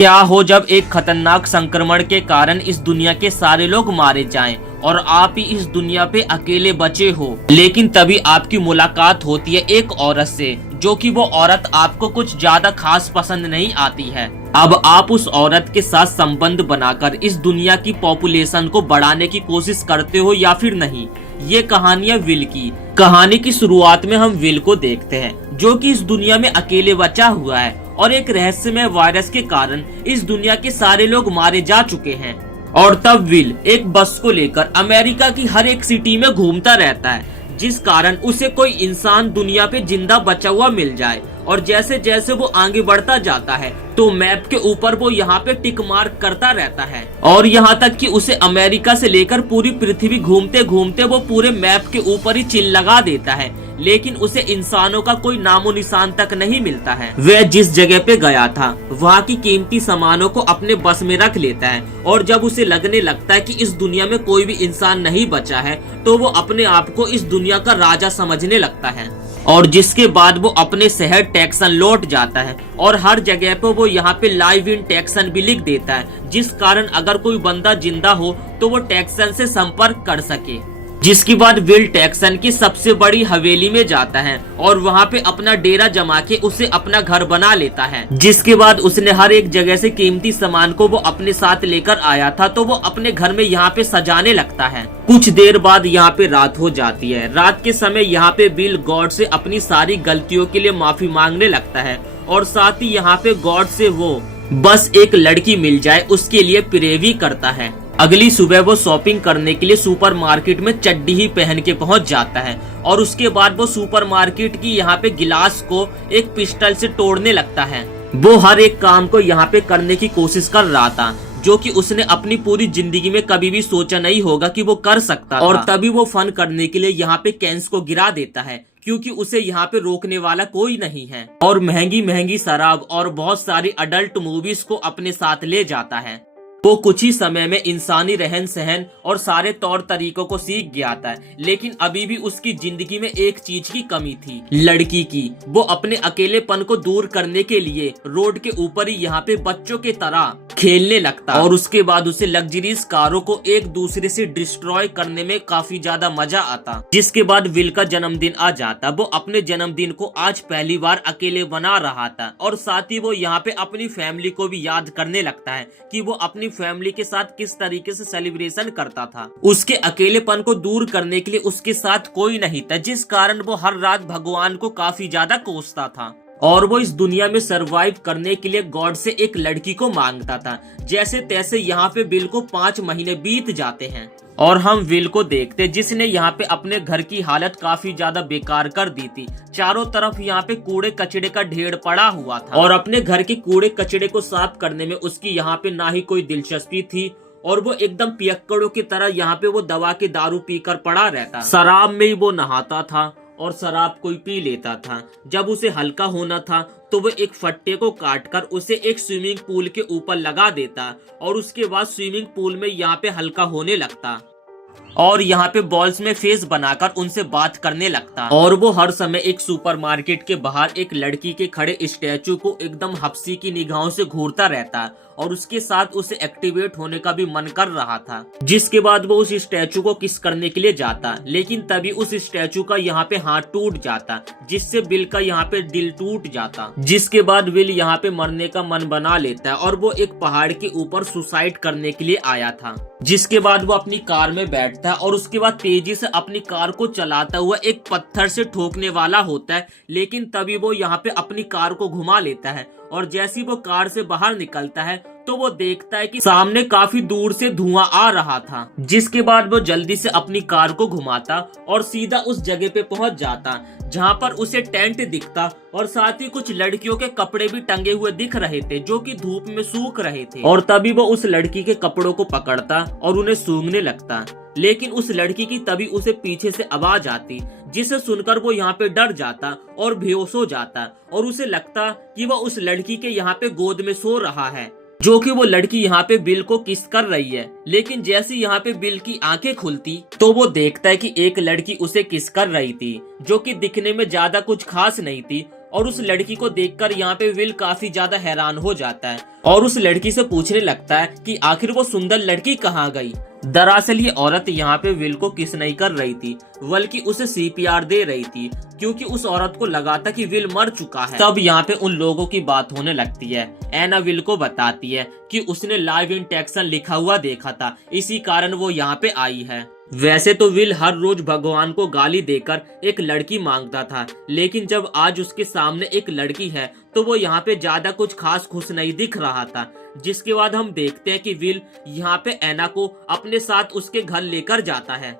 क्या हो जब एक खतरनाक संक्रमण के कारण इस दुनिया के सारे लोग मारे जाएं और आप ही इस दुनिया पे अकेले बचे हो, लेकिन तभी आपकी मुलाकात होती है एक औरत से, जो कि वो औरत आपको कुछ ज्यादा खास पसंद नहीं आती है। अब आप उस औरत के साथ संबंध बनाकर इस दुनिया की पॉपुलेशन को बढ़ाने की कोशिश करते हो या फिर नहीं। ये कहानी है विल की। कहानी की शुरुआत में हम विल को देखते हैं, जो कि इस दुनिया में अकेले बचा हुआ है और एक रहस्यमय वायरस के कारण इस दुनिया के सारे लोग मारे जा चुके हैं। और तब विल एक बस को लेकर अमेरिका की हर एक सिटी में घूमता रहता है, जिस कारण उसे कोई इंसान दुनिया पे जिंदा बचा हुआ मिल जाए। और जैसे जैसे वो आगे बढ़ता जाता है तो मैप के ऊपर वो यहाँ पे टिक मार्क करता रहता है, और यहाँ तक कि उसे अमेरिका से लेकर पूरी पृथ्वी घूमते घूमते वो पूरे मैप के ऊपर ही चिन्ह लगा देता है, लेकिन उसे इंसानों का कोई नामो निशान तक नहीं मिलता है। वह जिस जगह पे गया था वहाँ की कीमती सामानों को अपने बस में रख लेता है, और जब उसे लगने लगता है कि इस दुनिया में कोई भी इंसान नहीं बचा है तो वो अपने आप को इस दुनिया का राजा समझने लगता है। और जिसके बाद वो अपने शहर टेक्सन लौट जाता है और हर जगह पे वो यहाँ पे लाइव इन टेक्सन भी लिख देता है, जिस कारण अगर कोई बंदा जिंदा हो तो वो टेक्सन से संपर्क कर सके। जिसके बाद विल टेक्सन की सबसे बड़ी हवेली में जाता है और वहाँ पे अपना डेरा जमा के उसे अपना घर बना लेता है। जिसके बाद उसने हर एक जगह से कीमती सामान को वो अपने साथ लेकर आया था तो वो अपने घर में यहाँ पे सजाने लगता है। कुछ देर बाद यहाँ पे रात हो जाती है। रात के समय यहाँ पे विल गॉड से अपनी सारी गलतियों के लिए माफी मांगने लगता है, और साथ ही यहाँ पे गॉड से वो बस एक लड़की मिल जाए उसके लिए प्रे भी करता है। अगली सुबह वो शॉपिंग करने के लिए सुपरमार्केट में चड्डी ही पहन के पहुंच जाता है, और उसके बाद वो सुपरमार्केट की यहाँ पे गिलास को एक पिस्टल से तोड़ने लगता है। वो हर एक काम को यहाँ पे करने की कोशिश कर रहा था, जो कि उसने अपनी पूरी जिंदगी में कभी भी सोचा नहीं होगा कि वो कर सकता था। और तभी वो फन करने के लिए यहाँ पे कैंस को गिरा देता है, क्योंकि उसे यहाँ पे रोकने वाला कोई नहीं है, और महंगी महंगी शराब और बहुत सारी अडल्ट मूवीज को अपने साथ ले जाता है। वो कुछ ही समय में इंसानी रहन सहन और सारे तौर तरीकों को सीख गया था, लेकिन अभी भी उसकी जिंदगी में एक चीज की कमी थी, लड़की की। वो अपने अकेलेपन को दूर करने के लिए रोड के ऊपर ही यहाँ पे बच्चों के तरह खेलने लगता, और उसके बाद उसे लग्जरीज कारों को एक दूसरे से डिस्ट्रॉय करने में काफी ज्यादा मजा आता। जिसके बाद विल का जन्मदिन आ जाता। वो अपने जन्मदिन को आज पहली बार अकेले बना रहा था, और साथ ही वो यहाँ पे अपनी फैमिली को भी याद करने लगता है कि वो अपनी फैमिली के साथ किस तरीके से सेलिब्रेशन करता था। उसके अकेलेपन को दूर करने के लिए उसके साथ कोई नहीं था, जिस कारण वो हर रात भगवान को काफी ज्यादा कोसता था, और वो इस दुनिया में सरवाइव करने के लिए गॉड से एक लड़की को मांगता था। जैसे तैसे यहाँ पे विल को 5 महीने बीत जाते हैं, और हम विल को देखते जिसने यहाँ पे अपने घर की हालत काफी ज्यादा बेकार कर दी थी। चारों तरफ यहाँ पे कूड़े कचड़े का ढेर पड़ा हुआ था, और अपने घर के कूड़े कचड़े को साफ करने में उसकी यहाँ पे ना ही कोई दिलचस्पी थी, और वो एकदम पियक्कड़ों की तरह यहाँ पे वो दवा के दारू पीकर पड़ा रहता। शराब में ही वो नहाता था और शराब कोई पी लेता था। जब उसे हल्का होना था तो वो एक फट्टे को काटकर उसे एक स्विमिंग पूल के ऊपर लगा देता, और उसके बाद स्विमिंग पूल में यहाँ पे हल्का होने लगता, और यहाँ पे बॉल्स में फेस बनाकर उनसे बात करने लगता। और वो हर समय एक सुपरमार्केट के बाहर एक लड़की के खड़े स्टैचू को एकदम हफ्सी की निगाहों से घूरता रहता, और उसके साथ उसे एक्टिवेट होने का भी मन कर रहा था। जिसके बाद वो उस स्टैचू को किस करने के लिए जाता, लेकिन तभी उस स्टैचू का यहाँ पे हाथ टूट जाता, जिससे विल का यहाँ पे दिल टूट जाता। जिसके बाद विल यहाँ पे मरने का मन बना लेता है, और वो एक पहाड़ के ऊपर सुसाइड करने के लिए आया था। जिसके बाद वो अपनी कार में बैठता है, और उसके बाद तेजी से अपनी कार को चलाता हुआ एक पत्थर से ठोकने वाला होता है, लेकिन तभी वो यहाँ पे अपनी कार को घुमा लेता है, और जैसे वो कार से बाहर निकलता है तो वो देखता है कि सामने काफी दूर से धुआं आ रहा था। जिसके बाद वो जल्दी से अपनी कार को घुमाता और सीधा उस जगह पे पहुंच जाता जहां पर उसे टेंट दिखता, और साथ ही कुछ लड़कियों के कपड़े भी टंगे हुए दिख रहे थे जो कि धूप में सूख रहे थे। और तभी वो उस लड़की के कपड़ों को पकड़ता और उन्हें सूंघने लगता, लेकिन उस लड़की की तभी उसे पीछे से आवाज आती, जिसे सुनकर वो यहाँ पे डर जाता और बेहोश हो जाता, और उसे लगता कि वो उस लड़की के यहाँ पे गोद में सो रहा है, जो कि वो लड़की यहाँ पे बिल को किस कर रही है। लेकिन जैसे यहाँ पे बिल की आंखें खुलती तो वो देखता है कि एक लड़की उसे किस कर रही थी, जो कि दिखने में ज्यादा कुछ खास नहीं थी, और उस लड़की को देखकर यहाँ पे विल काफी ज्यादा हैरान हो जाता है और उस लड़की से पूछने लगता है कि आखिर वो सुंदर लड़की कहाँ गई। दरअसल ये औरत यहाँ पे विल को किस नहीं कर रही थी, बल्कि उसे सीपीआर दे रही थी, क्योंकि उस औरत को लगा था कि विल मर चुका है। तब यहाँ पे उन लोगों की बात होने लगती है। एना विल को बताती है कि उसने लाइव इंटेक्शन लिखा हुआ देखा था, इसी कारण वो यहाँ पे आई है। वैसे तो विल हर रोज भगवान को गाली देकर एक लड़की मांगता था, लेकिन जब आज उसके सामने एक लड़की है तो वो यहाँ पे ज्यादा कुछ खास खुश नहीं दिख रहा था। जिसके बाद हम देखते हैं कि विल यहाँ पे एना को अपने साथ उसके घर लेकर जाता है।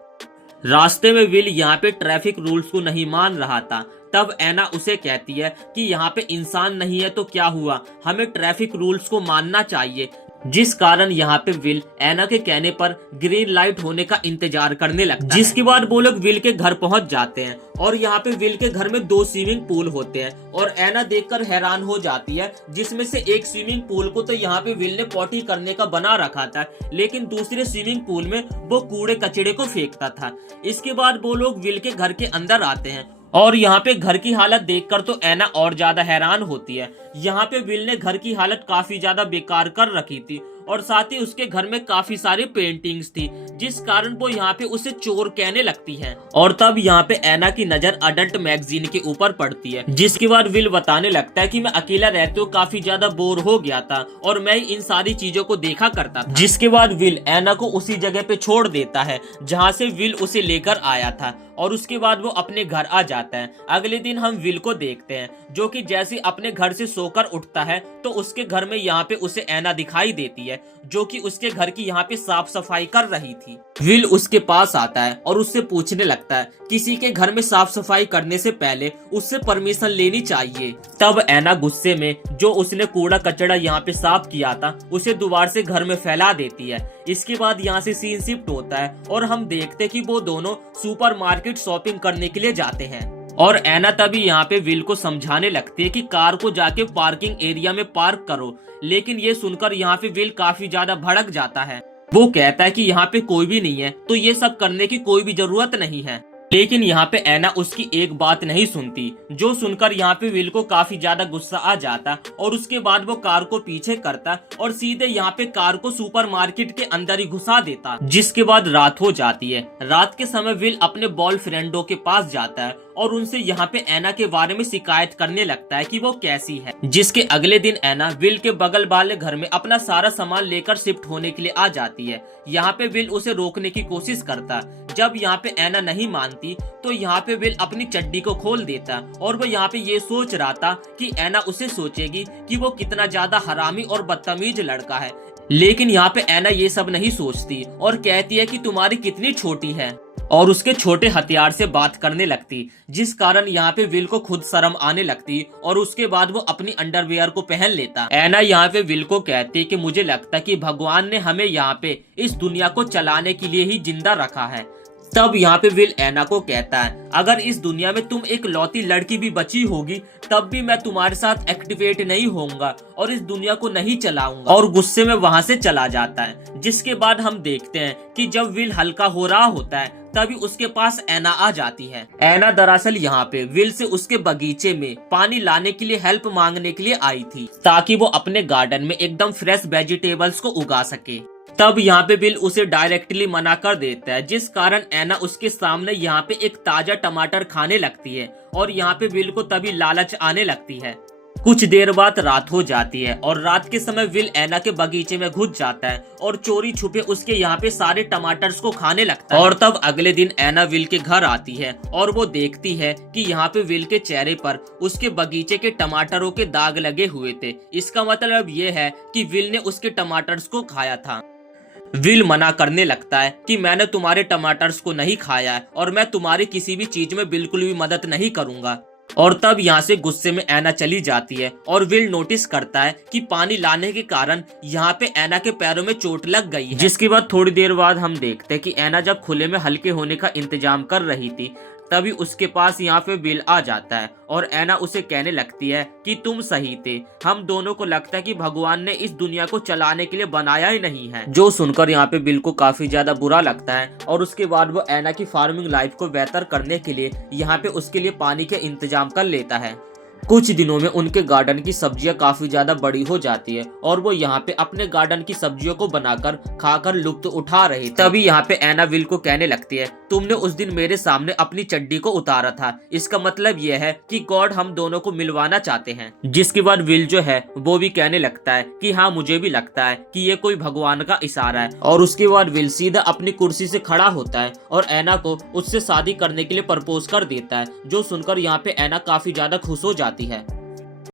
रास्ते में विल यहाँ पे ट्रैफिक रूल्स को नहीं मान रहा था। तब एना उसे कहती है कि यहाँ पे इंसान नहीं है तो क्या हुआ, हमें ट्रैफिक रूल्स को मानना चाहिए। जिस कारण यहाँ पे विल एना के कहने पर ग्रीन लाइट होने का इंतजार करने लगता है। जिसके बाद वो लोग विल के घर पहुंच जाते हैं और यहाँ पे विल के घर में 2 स्विमिंग पूल होते हैं और एना देखकर हैरान हो जाती है, जिसमें से एक स्विमिंग पूल को तो यहाँ पे विल ने पॉटी करने का बना रखा था, लेकिन दूसरे स्विमिंग पूल में वो कूड़े कचड़े को फेंकता था। इसके बाद वो लोग विल के घर के अंदर आते हैं और यहाँ पे घर की हालत देखकर तो एना और ज्यादा हैरान होती है। यहाँ पे विल ने घर की हालत काफी ज्यादा बेकार कर रखी थी और साथ ही उसके घर में काफी सारी पेंटिंग्स थी, जिस कारण वो यहाँ पे उसे चोर कहने लगती है। और तब यहाँ पे एना की नजर अडल्ट मैगजीन के ऊपर पड़ती है, जिसके बाद विल बताने लगता है कि मैं अकेला रहते हुए काफी ज्यादा बोर हो गया था और मैं इन सारी चीजों को देखा करता था। जिसके बाद विल एना को उसी जगह पे छोड़ देता है जहाँ से विल उसे लेकर आया था और उसके बाद वो अपने घर आ जाता है। अगले दिन हम विल को देखते हैं, जो कि जैसे अपने घर से सोकर उठता है तो उसके घर में यहाँ पे उसे एना दिखाई देती है, जो कि उसके घर की यहाँ पे साफ सफाई कर रही थी। विल उसके पास आता है और उससे पूछने लगता है किसी के घर में साफ सफाई करने से पहले उससे परमिशन लेनी चाहिए। तब एना गुस्से में जो उसने कूड़ा कचड़ा यहाँ पे साफ किया था उसे दोबारा से घर में फैला देती है। इसके बाद यहाँ से सीन शिफ्ट होता है और हम देखते कि वो दोनों सुपरमार्केट शॉपिंग करने के लिए जाते हैं और एना तभी यहाँ पे विल को समझाने लगती है कि कार को जाके पार्किंग एरिया में पार्क करो, लेकिन ये सुनकर यहाँ पे विल काफी ज्यादा भड़क जाता है। वो कहता है कि यहाँ पे कोई भी नहीं है तो ये सब करने की कोई भी जरूरत नहीं है, लेकिन यहाँ पे एना उसकी एक बात नहीं सुनती, जो सुनकर यहाँ पे विल को काफी ज्यादा गुस्सा आ जाता और उसके बाद वो कार को पीछे करता और सीधे यहाँ पे कार को सुपरमार्केट के अंदर ही घुसा देता। जिसके बाद रात हो जाती है। रात के समय विल अपने बॉयफ्रेंडों के पास जाता है और उनसे यहाँ पे एना के बारे में शिकायत करने लगता है कि वो कैसी है। जिसके अगले दिन एना विल के बगल वाले घर में अपना सारा सामान लेकर शिफ्ट होने के लिए आ जाती है। यहाँ पे विल उसे रोकने की कोशिश करता। जब यहाँ पे एना नहीं मानती तो यहाँ पे विल अपनी चड्डी को खोल देता और वो यहाँ पे ये सोच रहा था कि एना उसे सोचेगी कि वो कितना ज्यादा हरामी और बदतमीज लड़का है, लेकिन यहाँ पे एना ये सब नहीं सोचती और कहती है कि तुम्हारी कितनी छोटी है और उसके छोटे हथियार से बात करने लगती, जिस कारण यहाँ पे विल को खुद शर्म आने लगती और उसके बाद वो अपनी अंडरवियर को पहन लेता। एना यहाँ पे विल को कहती कि मुझे लगता कि भगवान ने हमें यहाँ पे इस दुनिया को चलाने के लिए ही जिंदा रखा है। तब यहाँ पे विल एना को कहता है अगर इस दुनिया में तुम एक लौती लड़की भी बची होगी तब भी मैं तुम्हारे साथ एक्टिवेट नहीं होऊंगा और इस दुनिया को नहीं चलाऊंगा, और गुस्से में वहाँ से चला जाता है। जिसके बाद हम देखते हैं कि जब विल हल्का हो रहा होता है तभी उसके पास एना आ जाती है। एना दरअसल यहाँ पे विल से उसके बगीचे में पानी लाने के लिए हेल्प मांगने के लिए आई थी, ताकि वो अपने गार्डन में एकदम फ्रेश वेजिटेबल्स को उगा सके। तब यहाँ पे विल उसे डायरेक्टली मना कर देता है, जिस कारण एना उसके सामने यहाँ पे एक ताजा टमाटर खाने लगती है और यहाँ पे विल को तभी लालच आने लगती है। कुछ देर बाद रात हो जाती है और रात के समय विल एना के बगीचे में घुस जाता है और चोरी छुपे उसके यहाँ पे सारे टमाटर्स को खाने लगता है। और तब अगले दिन एना विल के घर आती है और वो देखती है कि यहाँ पे विल के चेहरे पर उसके बगीचे के टमाटरों के दाग लगे हुए थे। इसका मतलब ये है कि विल ने उसके टमाटर्स को खाया था। विल मना करने लगता है कि मैंने तुम्हारे टमाटर्स को नहीं खाया है और मैं तुम्हारी किसी भी चीज में बिल्कुल भी मदद नहीं करूंगा। और तब यहाँ से गुस्से में एना चली जाती है और विल नोटिस करता है कि पानी लाने के कारण यहाँ पे एना के पैरों में चोट लग गई है। जिसके बाद थोड़ी देर बाद हम देखते हैं कि एना जब खुले में हल्के होने का इंतजाम कर रही थी तभी उसके पास यहाँ पे विल आ जाता है और एना उसे कहने लगती है कि तुम सही थे, हम दोनों को लगता है कि भगवान ने इस दुनिया को चलाने के लिए बनाया ही नहीं है। जो सुनकर यहाँ पे विल को काफी ज्यादा बुरा लगता है और उसके बाद वो एना की फार्मिंग लाइफ को बेहतर करने के लिए यहाँ पे उसके लिए पानी के इंतजाम कर लेता है। कुछ दिनों में उनके गार्डन की सब्जियां काफी ज्यादा बड़ी हो जाती है और वो यहाँ पे अपने गार्डन की सब्जियों को बनाकर खाकर लुत्फ उठा रही थी। तभी यहाँ पे एना विल को कहने लगती है, तुमने उस दिन मेरे सामने अपनी चड्डी को उतारा था, इसका मतलब यह है कि गॉड हम दोनों को मिलवाना चाहते हैं। जिसके बाद विल जो है वो भी कहने लगता है कि हाँ मुझे भी लगता है कि ये कोई भगवान का इशारा है। और उसके बाद विल सीधा अपनी कुर्सी से खड़ा होता है और एना को उससे शादी करने के लिए प्रपोज कर देता है, जो सुनकर यहाँ पे एना काफी ज्यादा खुश हो जाती है।